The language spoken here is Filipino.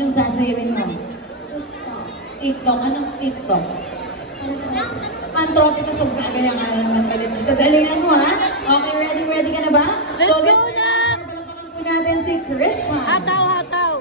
Anong sasayahin mo? TikTok. Anong TikTok? Antropika. So, gagaya nga naman ulit. Kagalingan mo, ha? Okay, ready ka na ba? Let's so, go na! Palakpakan po natin si Christian. Hataw, hataw!